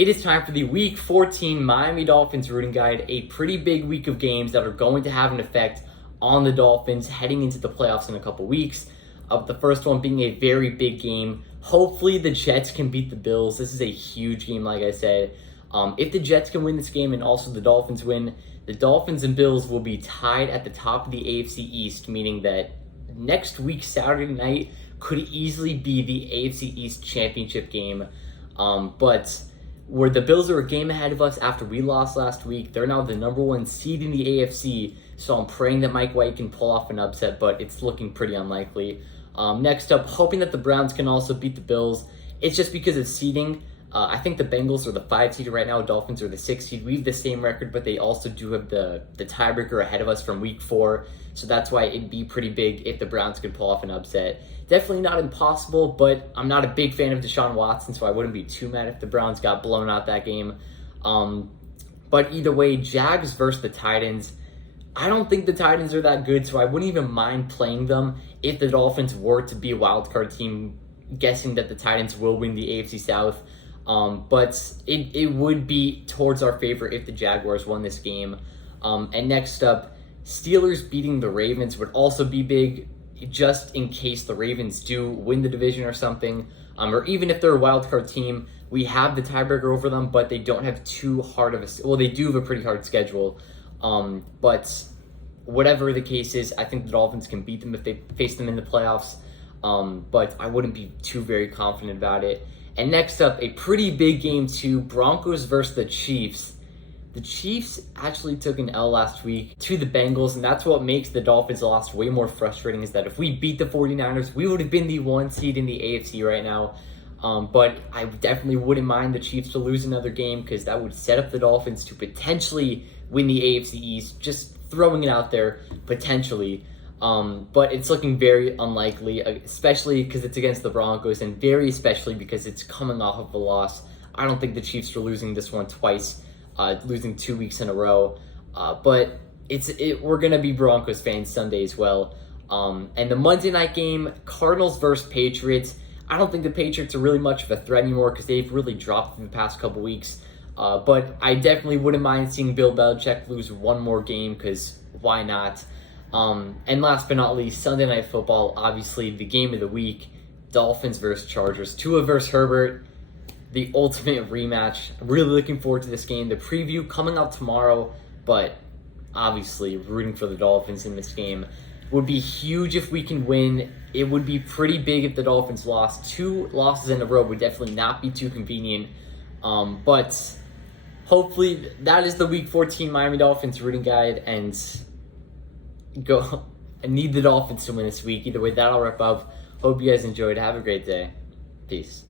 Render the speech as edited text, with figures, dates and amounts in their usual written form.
It is time for the Week 14 Miami Dolphins rooting guide, a pretty big week of games that are going to have an effect on the Dolphins heading into the playoffs in a couple weeks. The first one being a very big game. Hopefully the Jets can beat the Bills. This is a huge game, like I said. If the Jets can win this game and also the Dolphins win, the Dolphins and Bills will be tied at the top of the AFC East, meaning that next week, Saturday night, could easily be the AFC East championship game. But where the Bills are a game ahead of us after we lost last week, they're now the number one seed in the AFC, so I'm praying that Mike White can pull off an upset, but it's looking pretty unlikely. Next up, hoping that the Browns can also beat the Bills. It's just because of seeding. I think the Bengals are the 5 seed right now. Dolphins are the 6 seed. We have the same record, but they also do have the tiebreaker ahead of us from week 4. So that's why it'd be pretty big if the Browns could pull off an upset. Definitely not impossible, but I'm not a big fan of Deshaun Watson, so I wouldn't be too mad if the Browns got blown out that game. But either way, Jags versus the Titans. I don't think the Titans are that good, so I wouldn't even mind playing them if the Dolphins were to be a wildcard team, guessing that the Titans will win the AFC South. But it would be towards our favor if the Jaguars won this game. And next up, Steelers beating the Ravens would also be big, just in case the Ravens do win the division or something. Or even if they're a wildcard team, we have the tiebreaker over them, but they don't have too hard of a... Well, they do have a pretty hard schedule. But whatever the case is, I think the Dolphins can beat them if they face them in the playoffs. But I wouldn't be too very confident about it. And next up, a pretty big game too, Broncos versus the Chiefs. The Chiefs actually took an L last week to the Bengals, and that's what makes the Dolphins' loss way more frustrating, is that if we beat the 49ers, we would have been the 1 seed in the AFC right now. But I definitely wouldn't mind the Chiefs to lose another game, because that would set up the Dolphins to potentially win the AFC East, just throwing it out there, potentially. But it's looking very unlikely, especially because it's against the Broncos, and very especially because it's coming off of a loss. I don't think the Chiefs are losing this one twice, losing 2 weeks in a row. But we're going to be Broncos fans Sunday as well. And the Monday night game, Cardinals versus Patriots. I don't think the Patriots are really much of a threat anymore because they've really dropped in the past couple weeks. But I definitely wouldn't mind seeing Bill Belichick lose one more game, because why not? And last but not least, Sunday Night Football, obviously the game of the week, Dolphins versus Chargers. Tua versus Herbert, the ultimate rematch. I'm really looking forward to this game. The preview coming out tomorrow, but obviously rooting for the Dolphins in this game. Would be huge if we can win. It would be pretty big if the Dolphins lost. 2 losses in a row would definitely not be too convenient. But hopefully that is the Week 14 Miami Dolphins rooting guide, and I need the Dolphins to win this week. Either way, that'll wrap up. Hope you guys enjoyed. Have a great day. Peace.